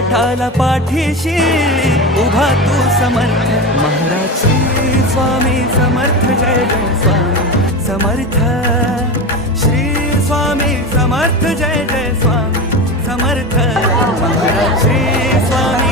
संकटाला पाठीशी उभा तू समर्थ. महाराज श्री स्वामी समर्थ जय जय स्वामी समर्थ. श्री स्वामी समर्थ जय जय स्वामी समर्थ. महाराज श्री स्वामी